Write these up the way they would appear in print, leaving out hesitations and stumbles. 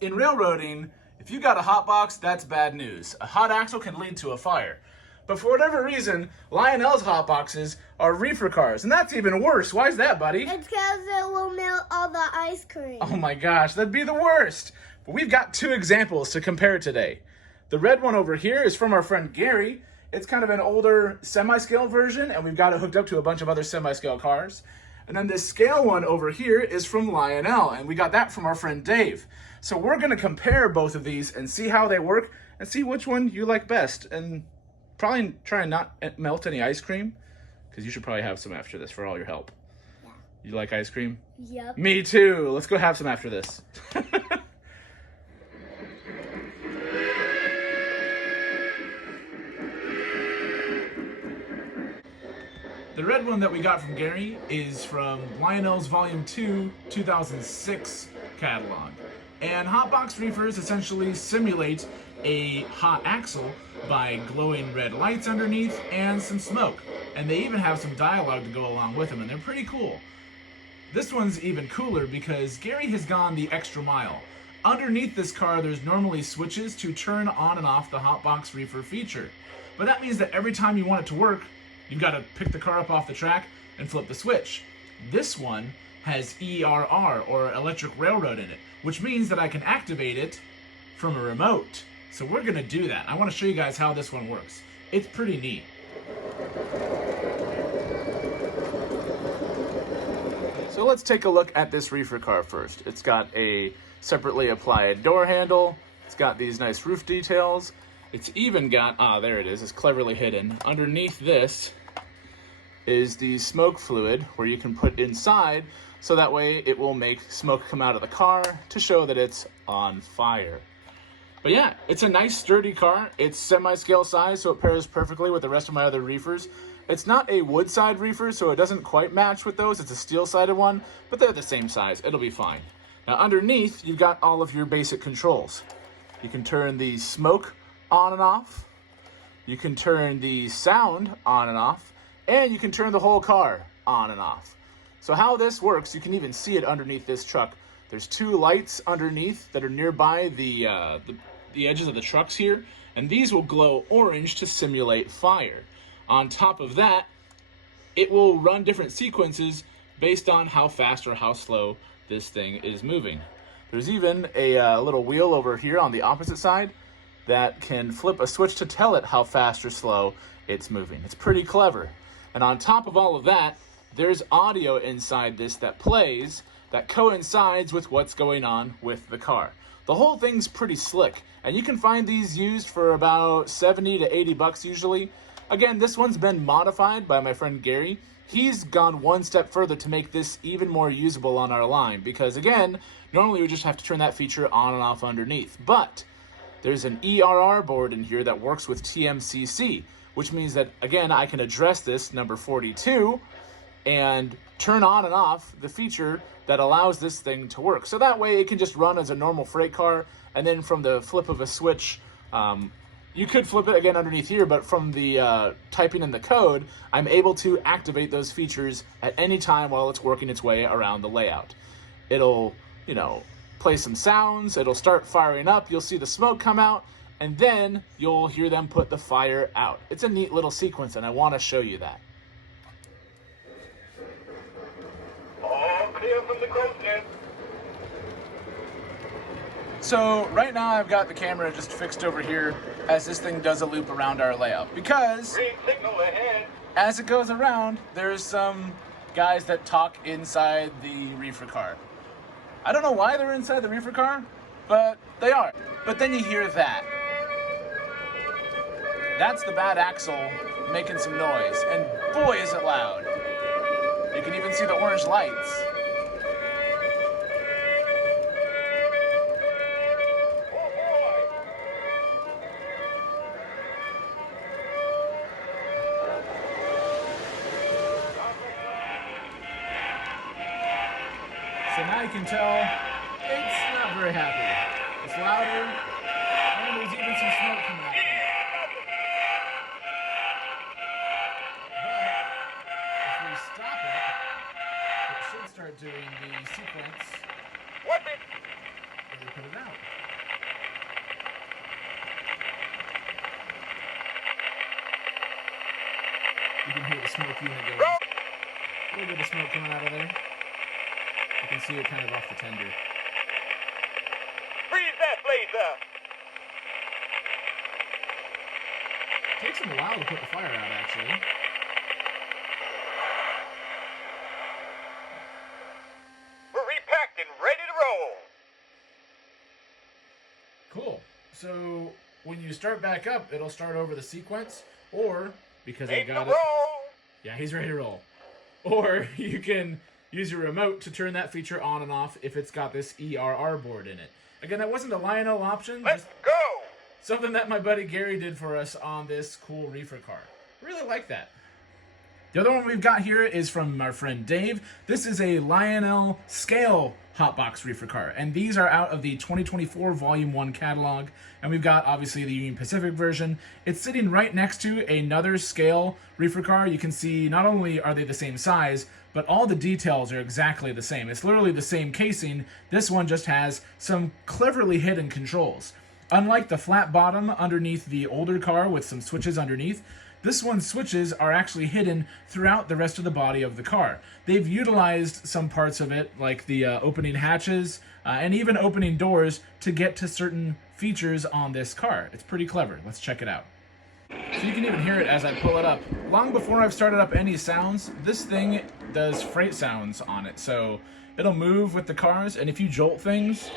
In railroading, if you got a hot box, that's bad news. A hot axle can lead to a fire. But for whatever reason, Lionel's hot boxes are reefer cars, and that's even worse. Why is that, buddy? It's because it will melt all the ice cream. Oh my gosh, that'd be the worst. But we've got two examples to compare today. The red one over here is from our friend Gary. It's kind of an older semi-scale version, and we've got it hooked up to a bunch of other semi-scale cars. And then this scale one over here is from Lionel, and we got that from our friend Dave. So we're gonna compare both of these and see how they work and see which one you like best. And probably try and not melt any ice cream, because you should probably have some after this for all your help. Yeah. You like ice cream? Yep. Me too. Let's go have some after this. The red one that we got from Gary is from Lionel's Volume 2, 2006 catalog. And hotbox reefers essentially simulate a hot axle by glowing red lights underneath and some smoke. And they even have some dialogue to go along with them, and they're pretty cool. This one's even cooler because Gary has gone the extra mile. Underneath this car, there's normally switches to turn on and off the hotbox reefer feature. But that means that every time you want it to work, you've got to pick the car up off the track and flip the switch. This one has ERR, or electric railroad, in it, which means that I can activate it from a remote. So we're gonna do that. I wanna show you guys how this one works. It's pretty neat. So let's take a look at this reefer car first. It's got a separately applied door handle. It's got these nice roof details. It's even got, there it is, it's cleverly hidden. Underneath this is the smoke fluid where you can put inside, so that way it will make smoke come out of the car to show that it's on fire. But yeah, it's a nice sturdy car. It's semi-scale size, so it pairs perfectly with the rest of my other reefers. It's not a wood side reefer, so it doesn't quite match with those. It's a steel sided one, but they're the same size. It'll be fine. Now underneath, you've got all of your basic controls. You can turn the smoke on and off. You can turn the sound on and off, and you can turn the whole car on and off. So how this works, you can even see it underneath this truck. There's two lights underneath that are nearby the edges of the trucks here, and these will glow orange to simulate fire. On top of that, it will run different sequences based on how fast or how slow this thing is moving. There's even a little wheel over here on the opposite side that can flip a switch to tell it how fast or slow it's moving. It's pretty clever. And on top of all of that, there's audio inside this that plays that coincides with what's going on with the car. The whole thing's pretty slick, and you can find these used for about 70 to 80 bucks usually. Again, this one's been modified by my friend Gary. He's gone one step further to make this even more usable on our line, because again, normally we just have to turn that feature on and off underneath. But there's an ERR board in here that works with TMCC, which means that, again, I can address this, number 42, and turn on and off the feature that allows this thing to work. So that way it can just run as a normal freight car, and then from the flip of a switch, you could flip it again underneath here, but from the typing in the code, I'm able to activate those features at any time while it's working its way around the layout. It'll, play some sounds, it'll start firing up, you'll see the smoke come out, and then you'll hear them put the fire out. It's a neat little sequence, and I want to show you that. All clear from the coast, then. So right now I've got the camera just fixed over here as this thing does a loop around our layout, because Green signal ahead. as it goes around, there's some guys that talk inside the reefer car. I don't know why they're inside the reefer car, but they are. But then you hear that. That's the bad axle making some noise, and boy is it loud. You can even see the orange lights. So now you can tell it's not very happy. It's louder, and there's even some smoke coming out from it. But if we stop it, it should start doing the sequence. What's it? Where you put it out. You can hear the smoke unit going. A little bit of smoke coming out of there. You can see it kind of off the tender. Freeze that blazer! Takes them a while to put the fire out, actually. We're repacked and ready to roll. Cool. So when you start back up, it'll start over the sequence, or because I Ready to got roll! it. Yeah, he's ready to roll. Or you can use your remote to turn that feature on and off if it's got this ERR board in it. Again, that wasn't a Lionel option. Let's Just go! something that my buddy Gary did for us on this cool reefer car. Really like that. The other one we've got here is from our friend Dave. This is a Lionel scale hotbox reefer car, and these are out of the 2024 Volume 1 catalog, and we've got obviously the Union Pacific version. It's sitting right next to another scale reefer car. You can see not only are they the same size, but all the details are exactly the same. It's literally the same casing. This one just has some cleverly hidden controls. Unlike the flat bottom underneath the older car with some switches underneath, this one's switches are actually hidden throughout the rest of the body of the car. They've utilized some parts of it, like the opening hatches and even opening doors, to get to certain features on this car. It's pretty clever. Let's check it out. So you can even hear it as I pull it up. Long before I've started up any sounds, this thing does freight sounds on it. So it'll move with the cars, and if you jolt things,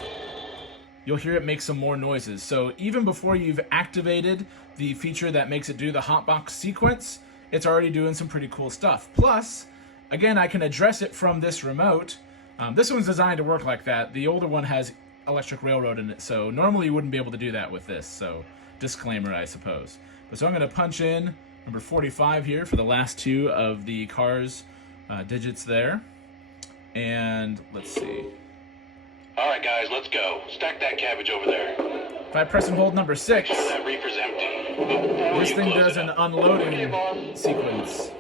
you'll hear it make some more noises. So even before you've activated the feature that makes it do the hotbox sequence, it's already doing some pretty cool stuff. Plus, again, I can address it from this remote. This one's designed to work like that. The older one has electric railroad in it, so normally you wouldn't be able to do that with this. So disclaimer, I suppose. But so I'm going to punch in number 45 here for the last two of the car's digits there. And let's see. All right, guys, let's go. Stack that cabbage over there. If I press and hold number 6, Sure that reefer's empty. this thing does an unloading sequence.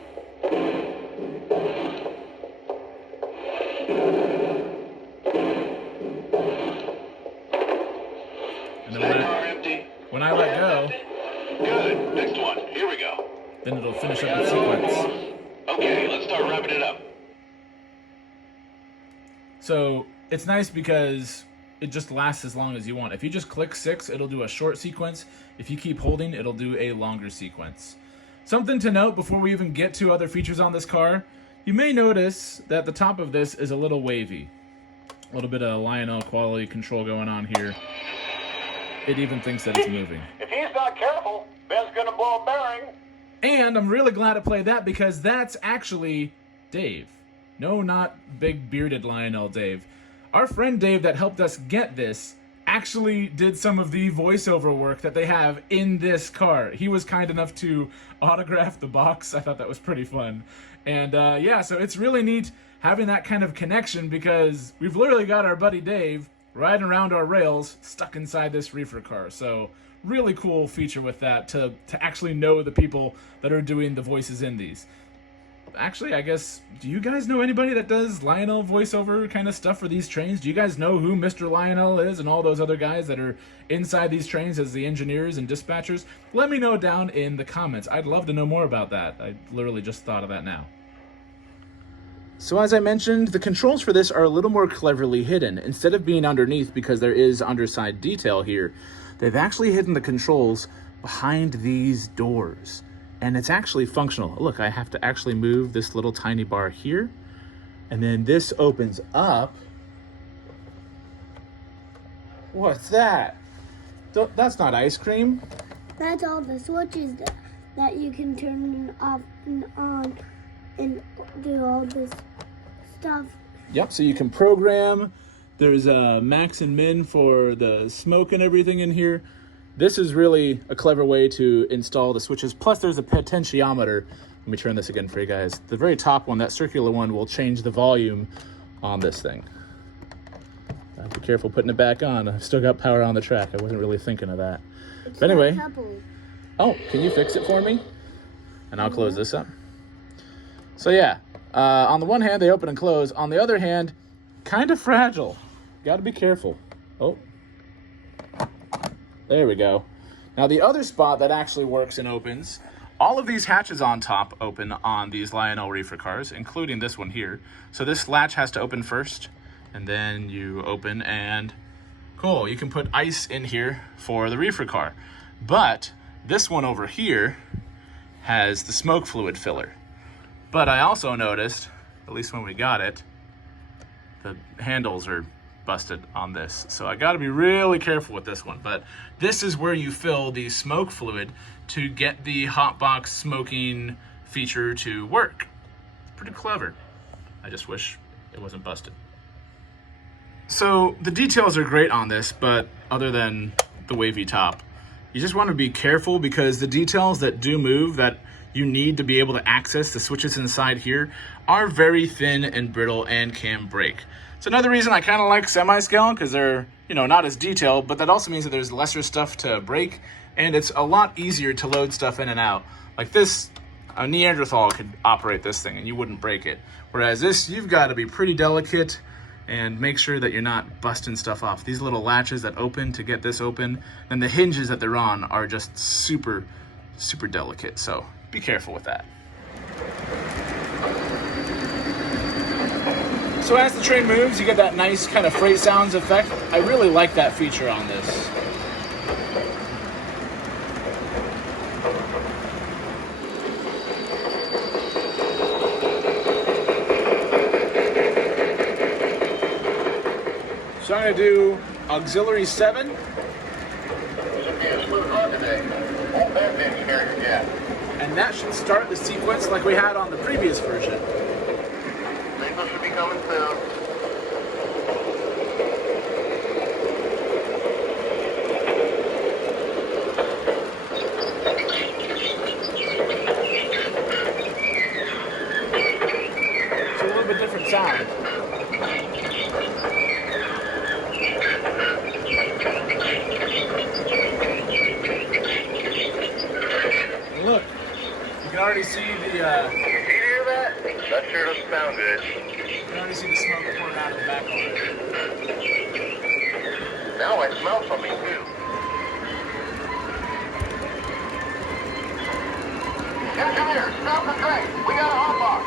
And then That car empty. when I let go, Good. Next one. Here we go. then it'll finish up the sequence. Okay, let's start wrapping it up. So it's nice because it just lasts as long as you want. If you just click 6, it'll do a short sequence. If you keep holding, it'll do a longer sequence. Something to note before we even get to other features on this car, you may notice that the top of this is a little wavy. A little bit of Lionel quality control going on here. It even thinks that it's moving. If he's not careful, Ben's gonna blow a bearing. And I'm really glad I played that because that's actually Dave. No, not big bearded Lionel Dave. Our friend Dave that helped us get this actually did some of the voiceover work that they have in this car. He was kind enough to autograph the box. I thought that was pretty fun. And yeah, so it's really neat having that kind of connection because we've literally got our buddy Dave riding around our rails stuck inside this reefer car. So really cool feature with that to actually know the people that are doing the voices in these. Actually, I guess, do you guys know anybody that does Lionel voiceover kind of stuff for these trains? Do you guys know who Mr. Lionel is and all those other guys that are inside these trains as the engineers and dispatchers? Let me know down in the comments. I'd love to know more about that. I literally just thought of that now. So as I mentioned, the controls for this are a little more cleverly hidden. Instead of being underneath, because there is underside detail here, they've actually hidden the controls behind these doors. And it's actually functional. Look, I have to actually move this little tiny bar here. And then this opens up. What's that? That's not ice cream. That's all the switches that you can turn off and on and do all this stuff. Yep, so you can program. There's a max and min for the smoke and everything in here. This is really a clever way to install the switches. Plus, there's a potentiometer. Let me turn this again for you guys. The very top one, that circular one, will change the volume on this thing. Be careful putting it back on. I've still got power on the track. I wasn't really thinking of that. But anyway. Oh, can you fix it for me? And I'll close this up. So yeah, on the one hand, they open and close. On the other hand, kind of fragile. Got to be careful. Oh, There we go. Now the other spot that actually works and opens, all of these hatches on top open on these Lionel reefer cars, including this one here. So this latch has to open first, and then you open and cool, you can put ice in here for the reefer car. But this one over here has the smoke fluid filler. But I also noticed, at least when we got it, the handles are busted on this. So I gotta be really careful with this one. But this is where you fill the smoke fluid to get the hot box smoking feature to work. It's pretty clever. I just wish it wasn't busted. So the details are great on this, but other than the wavy top, you just want to be careful because the details that do move that you need to be able to access the switches inside here are very thin and brittle and can break. It's another reason I kind of like semi-scale because they're, you know, not as detailed, but that also means that there's lesser stuff to break and it's a lot easier to load stuff in and out. Like this, a Neanderthal could operate this thing and you wouldn't break it. Whereas this, you've got to be pretty delicate and make sure that you're not busting stuff off. These little latches that open to get this open, and the hinges that they're on are just super, super delicate. So be careful with that. So as the train moves, you get that nice kind of freight sounds effect. I really like that feature on this. So I'm going to do auxiliary 7. And that should start the sequence like we had on the previous version. Reefers should be coming soon. It's a little bit different sound. Look, you can already see the, Did you hear that? That sure doesn't sound good. you can already see the smoke pouring out of the back already. Now I smell something too. Engineer, stop the train. We got a hot box.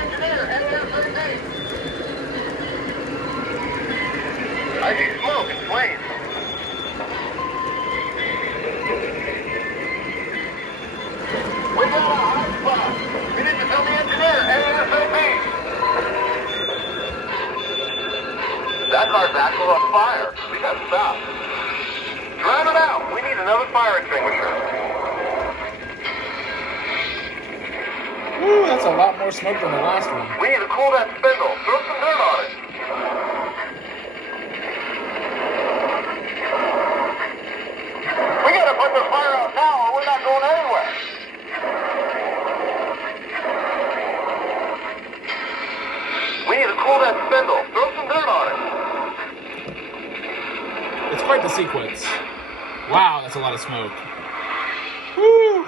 Engineer, I see smoke and flames. We got a hot spot. We need to tell the engineer ASAP. That car's actually on fire. We got to stop. Drive it out. We need another fire extinguisher. Woo, that's a lot more smoke than the last one. We need to cool that spindle. Throw some dirt on it. We gotta put the fire out now or we're not going anywhere. We need to cool that spindle. Throw some dirt on it. It's quite the sequence. Wow, that's a lot of smoke. Woo!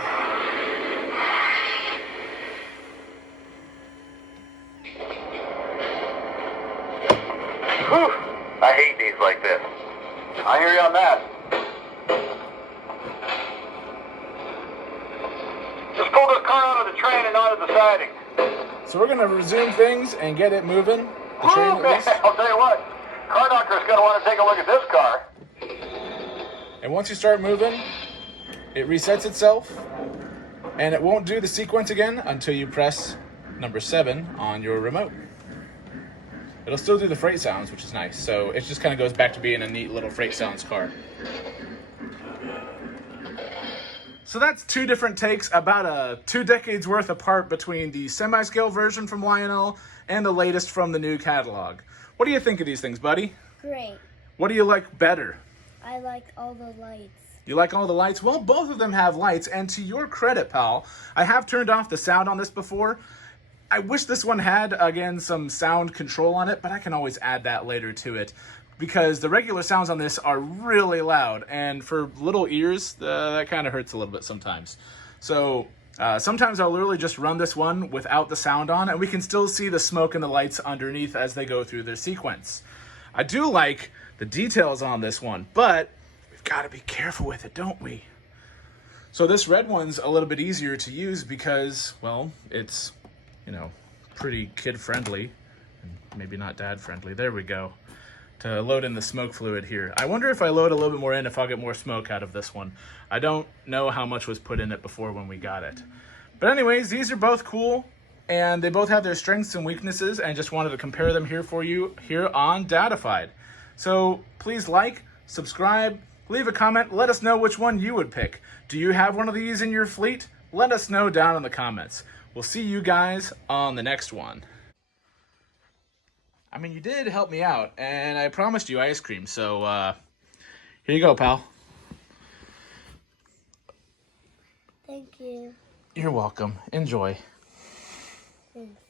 Whew. I hate days like this. I hear you on that. Just pull this car out of the train and onto the siding. So we're gonna resume things and get it moving. The train Whew, at man, least. I'll tell you what. Car doctor's gonna want to take a look at this car. And once you start moving, it resets itself, and it won't do the sequence again until you press number 7 on your remote. It'll still do the freight sounds, which is nice. So it just kind of goes back to being a neat little freight sounds car. So that's 2 different takes, about 2 decades worth apart between the semi-scale version from Lionel and the latest from the new catalog. What do you think of these things, buddy? Great. What do you like better? I like all the lights. You like all the lights? Well, both of them have lights, and to your credit, pal, I have turned off the sound on this before. I wish this one had, again, some sound control on it, but I can always add that later to it, because the regular sounds on this are really loud, and for little ears, that kind of hurts a little bit sometimes. So sometimes I'll literally just run this one without the sound on, and we can still see the smoke and the lights underneath as they go through their sequence. I do like the details on this one, but we've got to be careful with it, don't we? So this red one's a little bit easier to use because, well, it's, you know, pretty kid-friendly, and maybe not dad-friendly. There we go. To load in the smoke fluid here. I wonder if I load a little bit more in, if I'll get more smoke out of this one. I don't know how much was put in it before when we got it. But anyways, these are both cool, and they both have their strengths and weaknesses, and just wanted to compare them here for you here on Dadified. So please like, subscribe, leave a comment, let us know which one you would pick. Do you have one of these in your fleet? Let us know down in the comments. We'll see you guys on the next one. I mean, you did help me out, and I promised you ice cream, so here you go, pal. Thank you. You're welcome. Enjoy. Thanks.